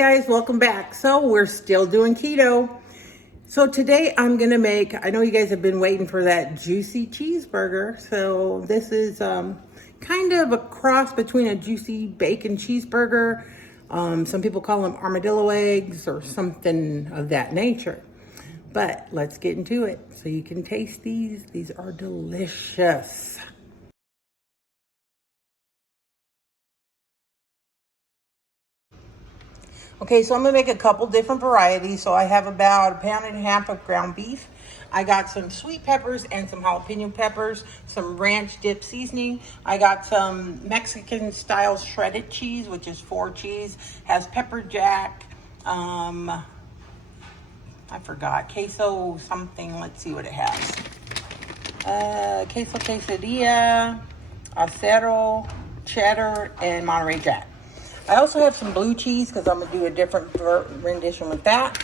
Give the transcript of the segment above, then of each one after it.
guys, welcome back. So we're still doing keto. So today I'm gonna make, I know you guys have been waiting for that juicy cheeseburger. So this is kind of a cross between a juicy bacon cheeseburger. Some people call them armadillo eggs or something of that nature. But let's get into it so you can taste these. These are delicious. Okay, so I'm gonna make a couple different varieties. So I have about 1.5 pounds of ground beef. I got some sweet peppers and some jalapeno peppers, some ranch dip seasoning. I got some Mexican style shredded cheese, which is 4 cheese, has pepper jack, I forgot, queso something, let's see what it has. Queso quesadilla, acero, cheddar, and Monterey Jack. I also have some blue cheese because I'm going to do a different rendition with that.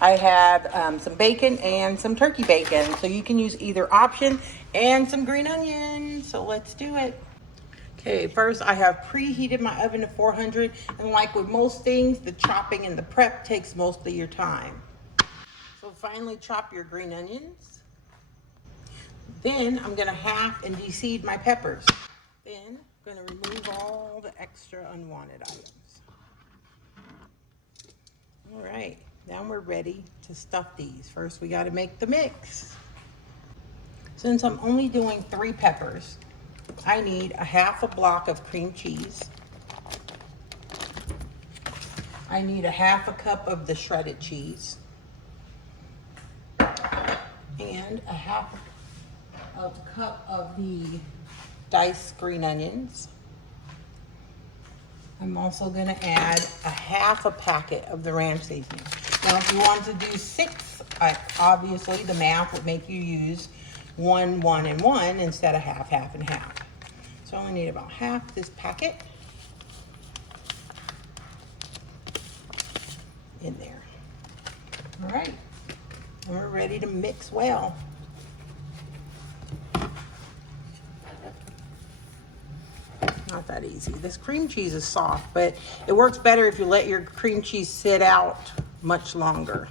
I have some bacon and some turkey bacon. So you can use either option, and some green onions. So let's do it. Okay, first I have preheated my oven to 400. And like with most things, the chopping and the prep takes most of your time. So finally chop your green onions. Then I'm going to half and de-seed my peppers. Then I'm going to remove all the extra unwanted items. All right, now we're ready to stuff these. First, we got to make the mix. Since I'm only doing 3 peppers, I need a half a block of cream cheese. I need a half a cup of the shredded cheese. And a half of a cup of the diced green onions. I'm also going to add a half a packet of the ranch seasoning. Now, if you want to do 6, obviously the math would make you use 1, 1, and 1 instead of half, half, and half. So I only need about half this packet in there. All right, and we're ready to mix well. Not that easy. This cream cheese is soft, but it works better if you let your cream cheese sit out much longer.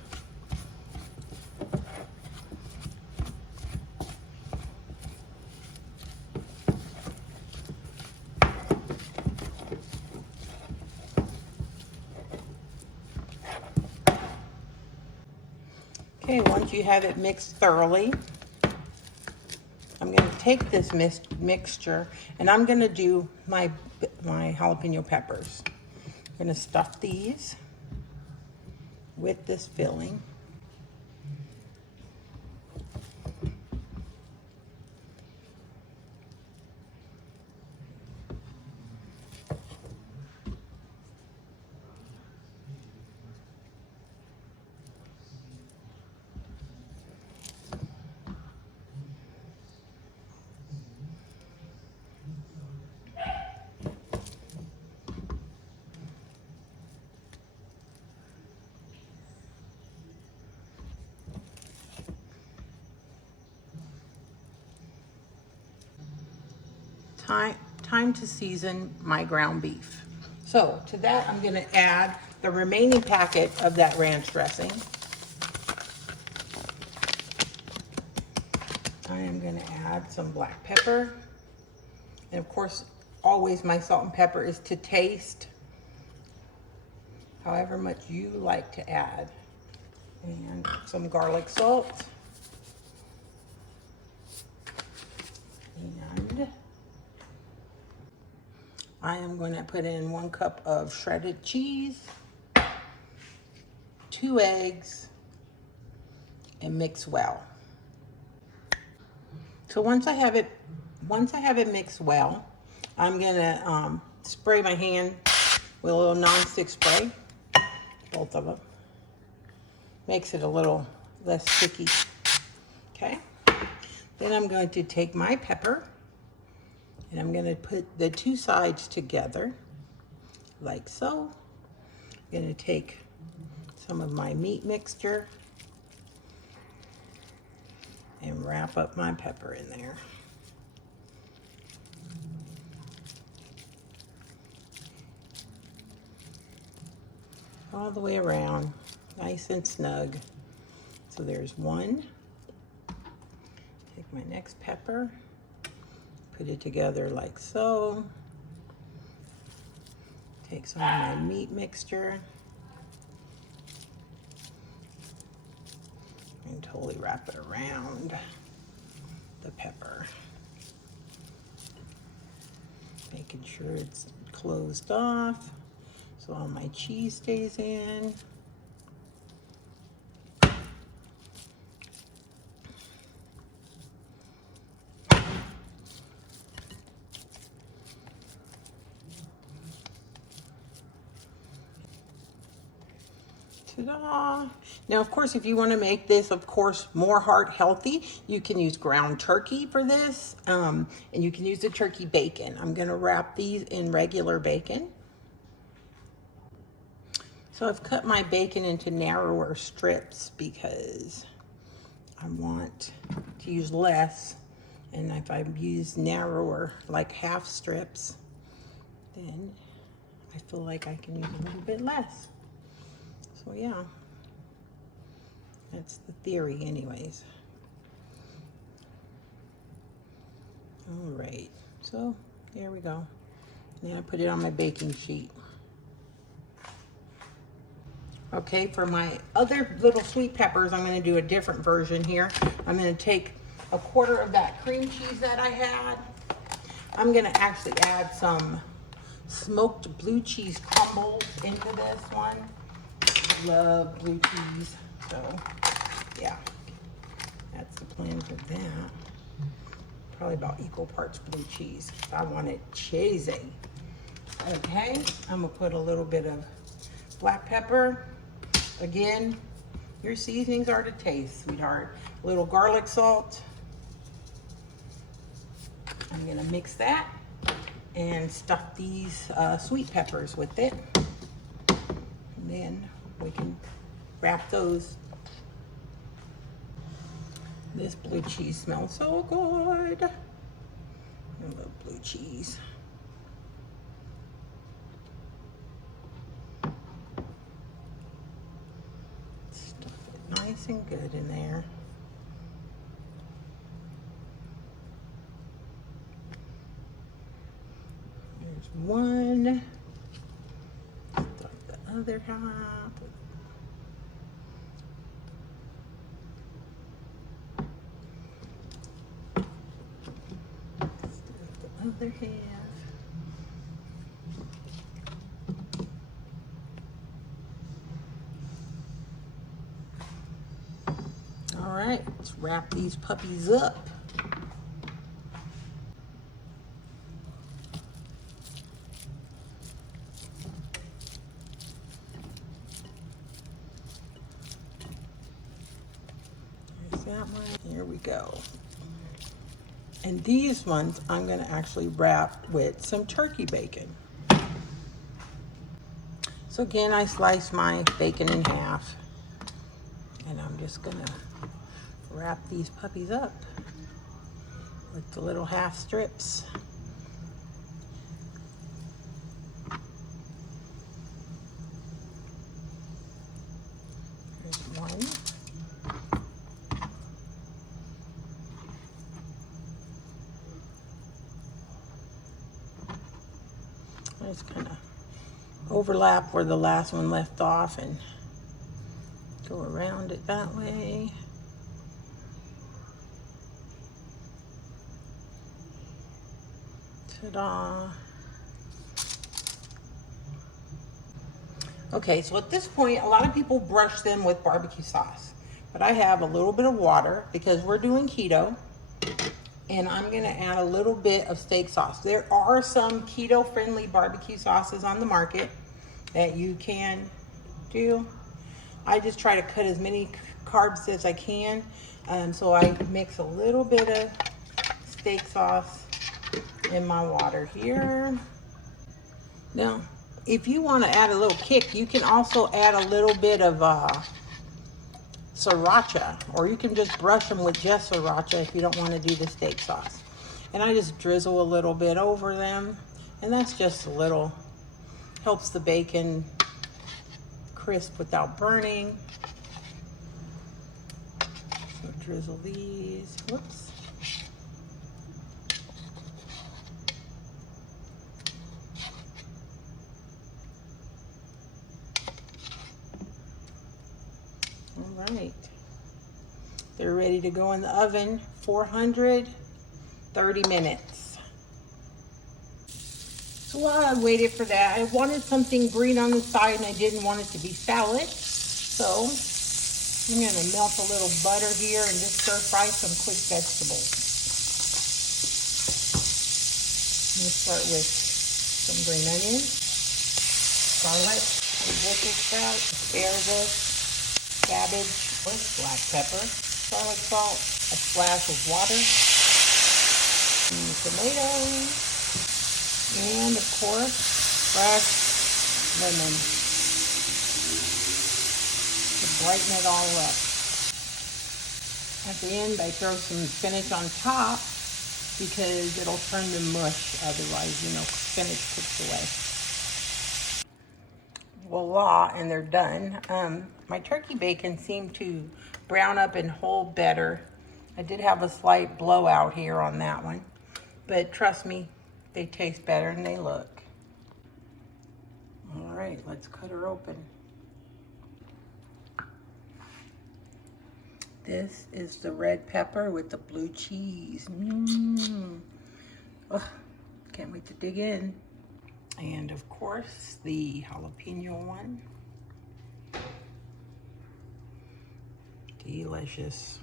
Okay, once you have it mixed thoroughly, I'm going to take this mixture and I'm going to do my jalapeno peppers. I'm going to stuff these with this filling. Time to season my ground beef. So to that, I'm going to add the remaining packet of that ranch dressing. I am going to add some black pepper. And of course, always my salt and pepper is to taste, however much you like to add. And some garlic salt. And I am going to put in 1 cup of shredded cheese, 2 eggs, and mix well. So once I have it mixed well, I'm going to spray my hand with a little non-stick spray, both of them. Makes it a little less sticky. Okay. Then I'm going to take my pepper and I'm going to put the 2 sides together like so. I'm going to take some of my meat mixture and wrap up my pepper in there. all the way around, nice and snug. So there's one. Take my next pepper, put it together like so. Take some of my meat mixture and totally wrap it around the pepper. Making sure it's closed off so all my cheese stays in. Ta-da! Now, of course, if you want to make this, of course, more heart healthy, you can use ground turkey for this, and you can use the turkey bacon. I'm going to wrap these in regular bacon. So I've cut my bacon into narrower strips because I want to use less, and if I use narrower, like half strips, then I feel like I can use a little bit less. So yeah, that's the theory anyways. All right, so there we go. Now I put it on my baking sheet. Okay, for my other little sweet peppers, I'm gonna do a different version here. I'm gonna take a quarter of that cream cheese that I had. I'm gonna actually add some smoked blue cheese crumbles into this one. Love blue cheese, so yeah, that's the plan for that. Probably about equal parts blue cheese. I want it cheesy. Okay, I'm gonna put a little bit of black pepper. Again, your seasonings are to taste, sweetheart. A little garlic salt. I'm gonna mix that and stuff these sweet peppers with it. And then we can wrap those. This blue cheese smells so good. I love blue cheese. Stuff it nice and good in there. There's one. Stuff the other half. Other half. All right, let's wrap these puppies up. There's that one. Here we go. And these ones I'm gonna actually wrap with some turkey bacon. So again, I slice my bacon in half, and I'm just gonna wrap these puppies up with the little half strips. There's one. Just kind of overlap where the last one left off and go around it that way. Ta-da. Okay, so at this point, a lot of people brush them with barbecue sauce, but I have a little bit of water because we're doing keto. And I'm gonna add a little bit of steak sauce. There are some keto-friendly barbecue sauces on the market that you can do. I just try to cut as many carbs as I can. So I mix a little bit of steak sauce in my water here. Now, if you wanna add a little kick, you can also add a little bit of sriracha, or you can just brush them with just sriracha if you don't want to do the steak sauce. And I just drizzle a little bit over them, and that's just a little, helps the bacon crisp without burning. So drizzle these. Whoops. All right. They're ready to go in the oven, 430 minutes. So while I waited for that, I wanted something green on the side and I didn't want it to be salad. So I'm gonna melt a little butter here and just stir fry some quick vegetables. I'm gonna start with some green onions, garlic, Brussels sprouts, asparagus, cabbage, black pepper, garlic salt, a splash of water, tomatoes, and of course, fresh lemon to brighten it all up. At the end, I throw some spinach on top because it'll turn to mush otherwise, you know, spinach cooks away. Voila, and they're done. My turkey bacon seemed to brown up and hold better. I did have a slight blowout here on that one, but trust me, they taste better than they look. All right, let's cut her open. This is the red pepper with the blue cheese. Oh, can't wait to dig in. And of course, the jalapeno one. Delicious.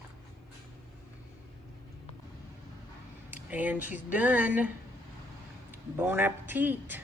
And she's done. Bon appetit.